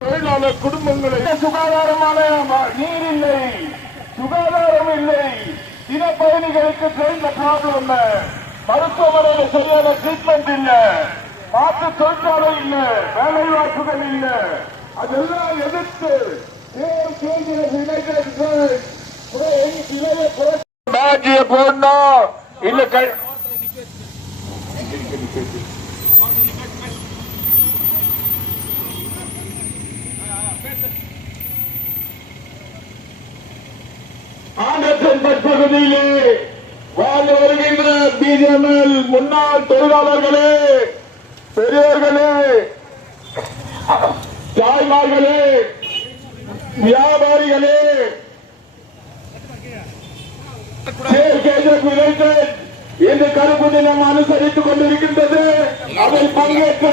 தொழிலாளர் குடும்பங்களை சுகாதாரமான நீர் இல்லை, சுகாதாரம் இல்லை, தினப்பயணிகளுக்கு ட்ரெயின்ல ப்ராப்ளம், மருத்துவமனையில் சரியான ட்ரீட்மெண்ட் இல்ல, மாற்று தொழிற்சாலை இல்ல, வேலை வாய்ப்புகள் இல்ல. அதெல்லாம் எதிர்த்து போடணும் இல்ல. ஆண்டத்தன் பகுதியிலே வாழ்ந்து வருகின்ற பிஜேஎம்எல் முன்னாள் தொழிலாளர்களே, பெரியவர்களே, தாய்மார்களே, வியாபாரிகளே, இந்த கருப்பு தினம் அனுசரித்துக் கொண்டிருக்கின்றது. அதில் பங்கேற்ற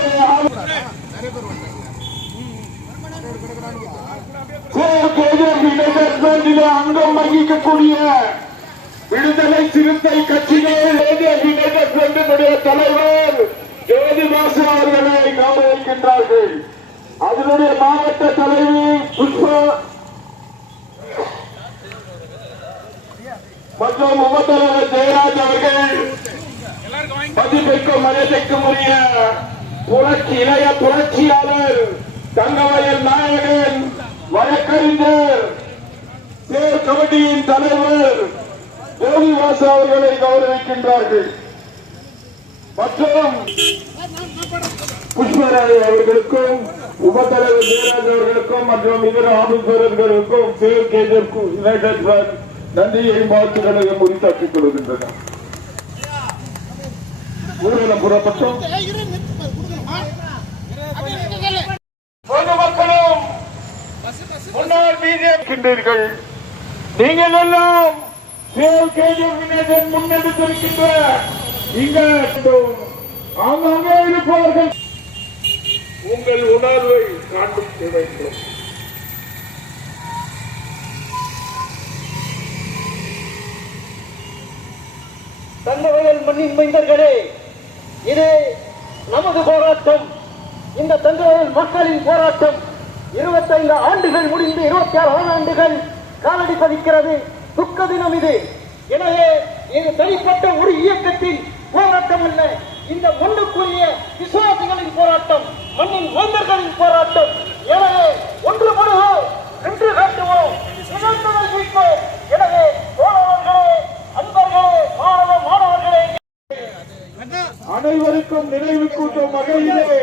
அங்கம் வகிக்கக்கூடிய விடுதலை சிறுத்தை கட்சியினுடைய தலைவர் ஜோதி பாசு அவர்களை கௌரவிக்கின்றார்கள். அதனுடைய மாவட்ட தலைவி புஷ்பா மற்றும் உபத்தலைவர் ஜெயராஜ் அவர்கள் மதிப்பிற்கும் மரியாதைக்கும் உரிய இளைய புரட்சியாளர் தங்கவயல் நாயகன் வழக்கறிஞர் தேர் கமிட்டியின் தலைவர் ஜோதிவாசு அவர்களை கௌரவிக்கின்றார்கள். மற்றும் புஷ்பராணி அவர்களுக்கும் உபத்தலைவர் ஜெயராஜ் அவர்களுக்கும் மற்றும் இதர ஆபீசர்களுக்கும் சேர் கேஜருக்கும் யுனைடெட் நன்றியை வாழ்த்துக்களை உரித்தாக்கிக் கொள்கின்றன. ஊர்வலம் புறப்பட்டோம். பொதுமக்களும் முன்னாள் பிஜேபிக்கின்றீர்கள். நீங்கள் எல்லாம் முன்னெடுத்திருக்கின்ற இங்கே ஆங்காங்கே இருப்பவர்கள் உங்கள் உணர்வை காட்டும் வேண்டும். தங்கவயல் மண்ணின் மைந்தர்களே, இது நமது போராட்டம். இந்த தங்கவயல் மக்களின் போராட்டம் 25 ஆண்டுகள் முடிந்து 26 ஆண்டுகள் காலடி பதிக்கிறது. துக்க தினம் இது. எனவே இது தனிப்பட்ட ஒரு இயக்கத்தின் போராட்டம் அல்ல, இந்த மண்ணுக்குரிய விசுவாசிகளின் போராட்டம், மண்ணின் மைந்தர்களின் போராட்டம். எனவே ஒன்றுபடுவோம், நின்று காட்டுவோம், மீட்போம். எனவே தோழர்களே, அன்பர்களே, மாணவர்களே, அனைவருக்கும் நினைவு கூட்டும் வகையிலே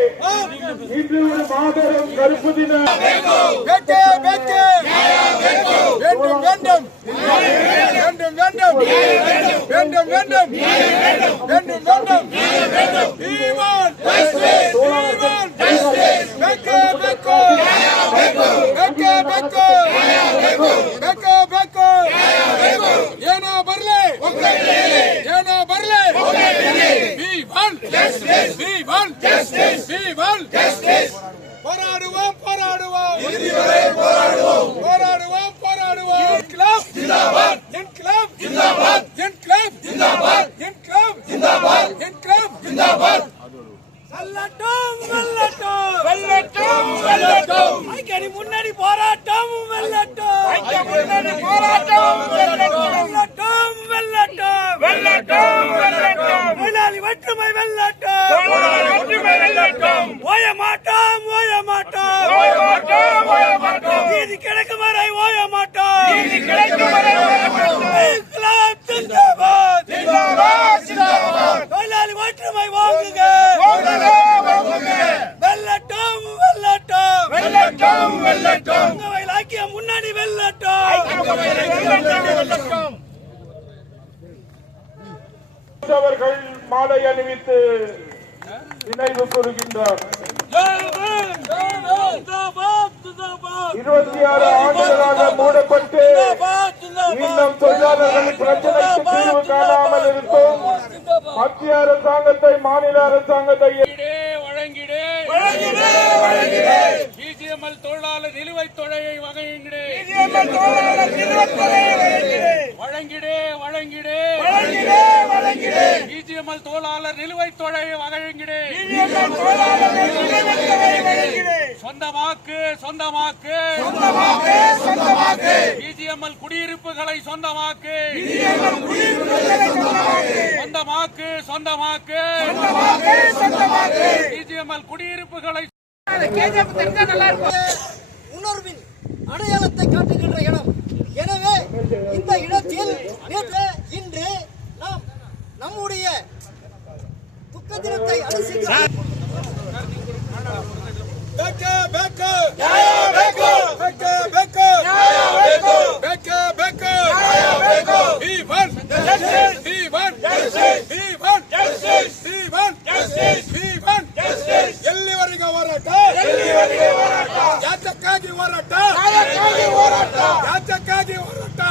இன்று ஒரு மாபெரும் கருப்பு தினம் போராடுவோம் போராடுவோம் போராடுவோம் போராடுவோம் போராடுவோம். இன்கிலாப் ஜிந்தாபாத், இன்கிலாப் ஜிந்தாபாத், இன்கிலாப் ஜிந்தாபாத், இன்கிலாப் ஜிந்தாபாத், இன்கிலாப் ஜிந்தாபாத். வெல்லட்டும் வெல்லட்டும் வெல்லட்டும் வெல்லட்டும். ஐக்கிய முன்னணி போராட்டம் வெல்லட்டும், ஐக்கிய முன்னணி போராட்டம் வெல்லட்டும், வெல்லட்டும் வெல்லட்டும் வெல்லட்டும் வெல்லட்டும். தொழிலாளி ஒற்றுமை வெல்லட்டும், தொழிலாளி ஒற்றுமை வெல்லட்டும். ஓய மாட்டோம் ஓய மாட்டோம் ஓய மாட்டோம் ஓய மாட்டோம். நீதி கிடைக்கும் வரை ஓய மாட்டோம், நீதி கிடைக்கும் வரை ஓய மாட்டோம். இன்கிலாப் ஜிந்தாபாத், ஜிந்தாபாத் ஜிந்தாபாத். தொழிலாளி ஒற்றுமை வாங்குக வாங்குக. வெல்லட்டும் வெல்லட்டும் வெல்லட்டும் வெல்லட்டும். ஐக்கிய முன்னணி வெல்லட்டும். அவர்கள் மாலை அணிவித்து நினைவு கூறுகின்றார். 26 ஆண்டுகளாக மூடப்பட்டு இன்னும் தொழிலாளர்களின் பிரச்சனைக்கு தீர்வு காணாமல் இருக்கும் மத்திய அரசாங்கத்தை, மாநில அரசாங்கத்தை பிஜேஎம்எல் தொழிலாளர் நிலுவைத் தொகையை வழங்கிடு, வழங்கிடு வழங்கிடு வழங்கிடு. பிஜேஎம்எல் தொழிலாளர் நிலுவைத் தொகையை வழங்கிடு. சொந்தமாக்கு சொந்தமாக்கு பிஜிஎம்எல் குடியிருப்புகளை சொந்தமாக்கு சொந்தமாக்கு பிஜிஎம்எல் குடியிருப்புகளை உணர்வின் அடையாளத்தை காட்டுகின்ற இடம். எனவே இந்த இடத்தில் நேற்று இன்று நாம் நம்முடைய துக்க தினத்தை அனுசரிக்கிறோம். ಎಲ್ಲಿವರೆಗೆ ಹೋರಾಟ ಯಾತಕ್ಕಾಗಿ ಹೋರಾಟ ಯಾತಕ್ಕಾಗಿ ಹೋರಾಟ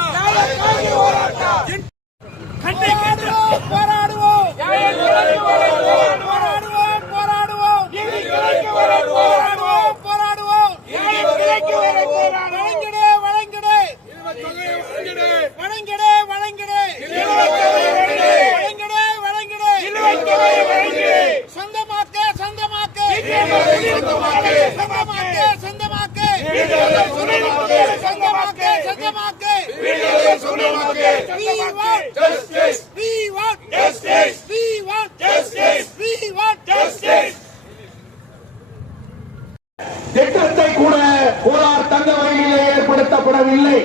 திட்டத்தை கூட கோலார் தங்க வகையிலே ஏற்படுத்தப்படவில்லை.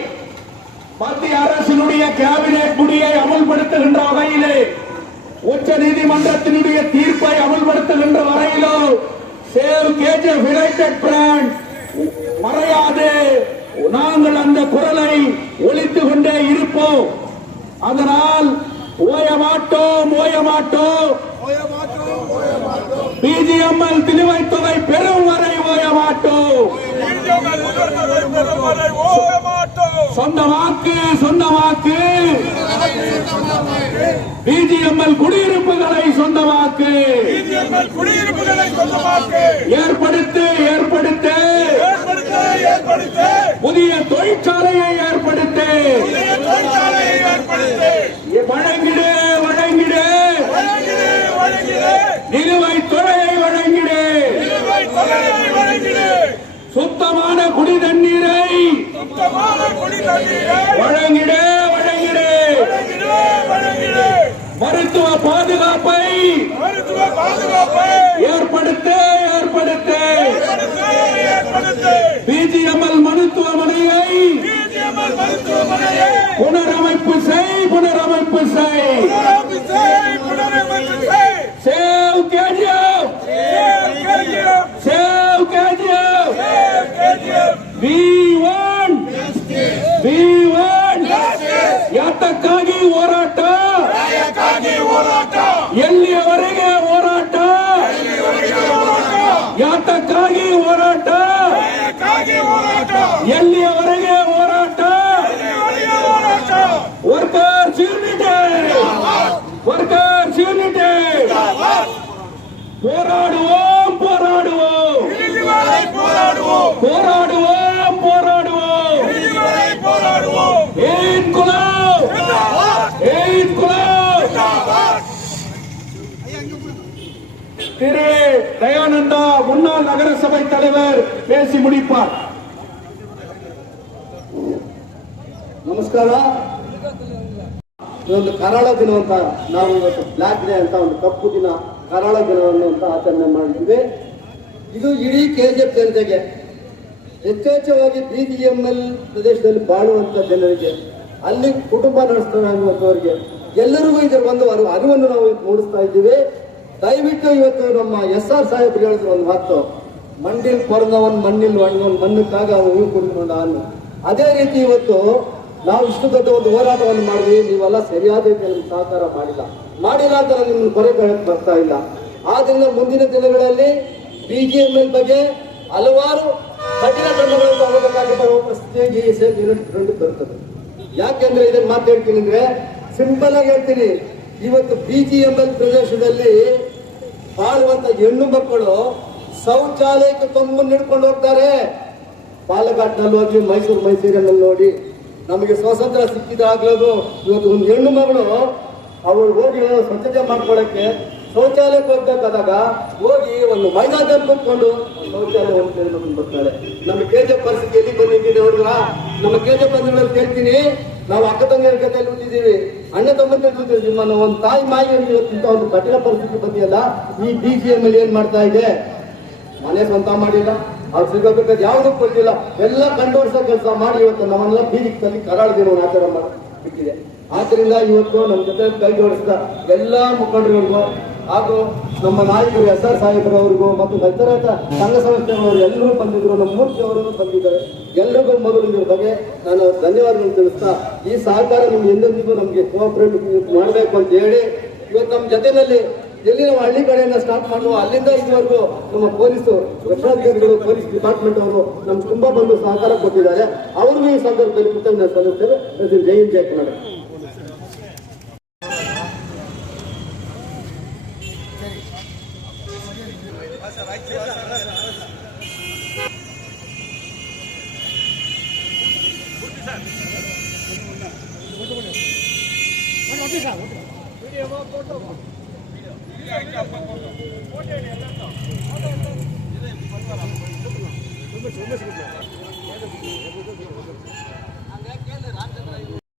மத்திய அரசினுடைய கேபினெட் முடியை அமல்படுத்துகின்ற வகையிலே உச்ச நீதிமன்றத்தினுடைய தீர்ப்பை அமல்படுத்துகின்ற வரையிலோ சேவ் கேஜிஎஃப் யுனைடெட் பிராண்ட் மறையாது. நாங்கள் அந்த குரலை ஒலித்துக் கொண்டே இருப்போம். அதனால் ஓய மாட்டோம். பிஜிஎம்எல் நிலுவைத் தொகை பெறும் வரை ஓய மாட்டோம். சொந்தமாக்கு பிஜிஎம்எல் குடியிருப்புகளை சொந்தமாக்கு. ஏற்படுத்து புதிய தொழிற்சாலையை ஏற்படுத்து. வழங்கிடு நிலுவைத் தொகையை வழங்கிடு. சுத்தமான குடி தண்ணீரை வழங்கிடு. மருத்துவ பாதுகாப்பை ஏற்படுத்து. பிஜிஎம்எல் மருத்துவமனையை புனரமைப்பு செய். Save KGF. We want ಯಾತಕ್ಕಾಗಿ ಹೋರಾಟ, ಎಲ್ಲಿಯವರೆಗೆ ಹೋರಾಟ, ಯಾತಕ್ಕಾಗಿ ಹೋರಾಟ, ಎಲ್ಲಿಯವರೆಗೆ ಹೋರಾಟ. ವರ್ಕರ್ಸ್ ಯೂನಿಟಿ, போராடுவோம். திரு தயானந்தா முன்னாள் நகரசபை தலைவர் பேசி முடிப்பார். ನಮಸ್ಕಾರ. ಇದೊಂದು ಕರಾಳ ದಿನ ಅಂತ ನಾವು ಇವತ್ತು ಬ್ಲಾಕ್ ಡೇ ಅಂತ ಒಂದು ಕಪ್ಪು ದಿನ ಕರಾಳ ದಿನವನ್ನು ಅಂತ ಆಚರಣೆ ಮಾಡಿದ್ವಿ. ಇದು ಇಡೀ ಕೆಜಿಎಫ್ ಜನತೆಗೆ, ಯಥೇಚ್ಛವಾಗಿ ಬಿಜಿಎಂಎಲ್ ಪ್ರದೇಶದಲ್ಲಿ ಬಾಳುವಂತ ಜನರಿಗೆ, ಅಲ್ಲಿ ಕುಟುಂಬ ನಡೆಸುವಂತವರಿಗೆ ಎಲ್ಲರಿಗೂ ಇದರ ಒಂದು ಅರಿವನ್ನು ನಾವು ಮೂಡಿಸ್ತಾ ಇದ್ದೀವಿ. ದಯವಿಟ್ಟು ಇವತ್ತು ನಮ್ಮ SR ಸಾಹೇಬ್ ಹೇಳಿದ್ರು ಒಂದು ಮಾತು, ಮಂಡಿಲ್ ಪೊರಂದವನ್ ಮಣ್ಣಿಲ್ ಒಣಗವನ್ ಮಣ್ಣಕ್ಕಾಗ ನೀವು ಕುಡಿದುಕೊಂಡ ಅನ್ನು. ಅದೇ ರೀತಿ ಇವತ್ತು ನಾವು ಇಷ್ಟು ದೊಡ್ಡ ಒಂದು ಹೋರಾಟವನ್ನು ಮಾಡಿದ್ವಿ, ನೀವೆಲ್ಲ ಸರಿಯಾದ ರೀತಿಯಲ್ಲಿ ಸಹಕಾರ ಮಾಡಿಲ್ಲ ಅಂತ ನಿಮ್ಮನ್ನು ಕೊರೆ ಬರ್ತಾ ಇಲ್ಲ. ಆದ್ರಿಂದ ಮುಂದಿನ ದಿನಗಳಲ್ಲಿ ಬಿಜಿಎಂಎಲ್ ಬಗ್ಗೆ ಹಲವಾರು ಕಠಿಣ ಕ್ರಮಗಳನ್ನು ತಗೋಬೇಕಾಗಿರುವ ಪರಿಸ್ಥಿತಿ ಬರ್ತದೆ. ಯಾಕೆಂದ್ರೆ ಇದನ್ನ ಮಾತು ಹೇಳ್ತೀನಿ ಅಂದ್ರೆ ಸಿಂಪಲ್ ಆಗಿ ಹೇಳ್ತೀನಿ, ಇವತ್ತು ಬಿಜಿಎಂಎಲ್ ಪ್ರದೇಶದಲ್ಲಿ ಬಾಳುವಂತ ಹೆಣ್ಣು ಮಕ್ಕಳು ಶೌಚಾಲಯಕ್ಕೆ ತೊಂಬಂದು ಹಿಡ್ಕೊಂಡು ಹೋಗ್ತಾರೆ. ಪಾಲಘಾಟ್ನಲ್ಲಿ ಹೋಗಿ ಮೈಸೂರಿನಲ್ಲಿ ನೋಡಿ, ನಮಗೆ ಸ್ವಾತಂತ್ರ್ಯ ಸಿಕ್ಕಿದಾಗ್ಲೂ ಇವತ್ತು ಒಂದು ಹೆಣ್ಣು ಮಗಳು ಅವಳು ಹೋಗಿ ಸ್ವಚ್ಛತೆ ಮಾಡ್ಕೊಳ್ಳಕ್ಕೆ ಶೌಚಾಲಯಕ್ಕೆ ಹೋಗ್ಬೇಕಾದಾಗ ಹೋಗಿ ಒಂದು ಮೈದಾನದಲ್ಲಿ ಕೂತ್ಕೊಂಡು ಶೌಚಾಲಯ ಹೋಗ್ತೇವೆ ನಮಗೆ ಬರ್ತಾಳೆ. ನಮ್ಮ ಕೆಜೆಪ್ ಪರಿಸ್ಥಿತಿ ಎಲ್ಲಿ ಬಂದಿದ್ದೀನಿ ನೋಡಿದ್ರ? ನಮ್ಮ ಕೆಜೆಪ್ ಬಂದಿರೋದು ಕೇಳ್ತೀನಿ. ನಾವು ಅಕ್ಕ ತಂಗಿಯರ ಜೊತೆಯಲ್ಲಿ ಹುಟ್ಟಿದ್ದೀವಿ, ಅಣ್ಣ ತಮ್ಮಂದಿರ ಜೊತೆ ನಿಮ್ಮನ್ನ ಒಂದು ತಾಯಿ ಮಾಯಿ ಇಂಥ ಒಂದು ಕಠಿಣ ಪರಿಸ್ಥಿತಿ ಬಂದಿಯಲ್ಲ. ಈ BGML ಏನ್ ಮಾಡ್ತಾ ಇದೆ? ಮನೆ ಸ್ವಂತ ಮಾಡಿಲ್ಲ, ಅವ್ರು ಸಿಗಬೇಕಾದ ಯಾವುದಕ್ಕೂ ಕೊಟ್ಟಿಲ್ಲ, ಎಲ್ಲ ಕಂಡೋರ್ಸೋ ಕೆಲಸ ಮಾಡಿ ಇವತ್ತು ನಮ್ಮನ್ನೆಲ್ಲ ಬೀದಿಗೆ ತಲ್ಲಿ ಕರಾಳ ದಿನವನ್ನು ಆಚಾರ ಬಿಟ್ಟಿದೆ. ಆದ್ರಿಂದ ಇವತ್ತು ನಮ್ಮ ಜೊತೆ ಕೈ ಜೋಡಿಸಿದ ಎಲ್ಲಾ ಮುಖಂಡರಿಗೂ ಹಾಗೂ ನಮ್ಮ ನಾಯಕರು SR ಸಾಹೇಬರವರಿಗೂ ಮತ್ತು ಇತರ ಸಂಘ ಸಂಸ್ಥೆಗಳವರು ಎಲ್ಲರೂ ಬಂದಿದ್ರು, ನಮ್ಮ ಮೂರ್ತಿ ಅವರು ಬಂದಿದ್ದಾರೆ. ಎಲ್ಲರಿಗೂ ಮೊದಲು ಇದ್ರ ಬಗ್ಗೆ ನಾನು ಧನ್ಯವಾದಗಳನ್ನು ತಿಳಿಸ್ತಾ, ಈ ಸಹಕಾರ ನಿಮ್ಗೆ ಎಂದೆಂದಿಗೂ ನಮಗೆ ಕೋಆಪರೇಟ್ ಮಾಡಬೇಕು ಅಂತ ಹೇಳಿ ಇವತ್ತು ನಮ್ಮ ಜೊತೆಯಲ್ಲಿ ಎಲ್ಲಿ ನಾವು ಹಳ್ಳಿ ಕಡೆಯಿಂದ ಸ್ಟಾರ್ಟ್ ಮಾಡುವ ಅಲ್ಲಿಂದ ಇದುವರೆಗೂ ನಮ್ಮ ಪೊಲೀಸು ರಕ್ಷಣಾಧಿಕಾರಿಗಳು, ಪೊಲೀಸ್ ಡಿಪಾರ್ಟ್ಮೆಂಟ್ ಅವರು ನಮ್ಗೆ ತುಂಬಾ ಬಂದು ಸಹಕಾರ ಕೊಟ್ಟಿದ್ದಾರೆ. ಅವ್ರಿಗೂ ಈ ಸಂದರ್ಭದಲ್ಲಿ ಕೃತಜ್ಞತೆ ಸಲ್ಲಿಸ್ತೇವೆ. ಜೈ ಹಿಂದ್, ಜೈ ಕನ್ನಡ. ಫೋಟೋ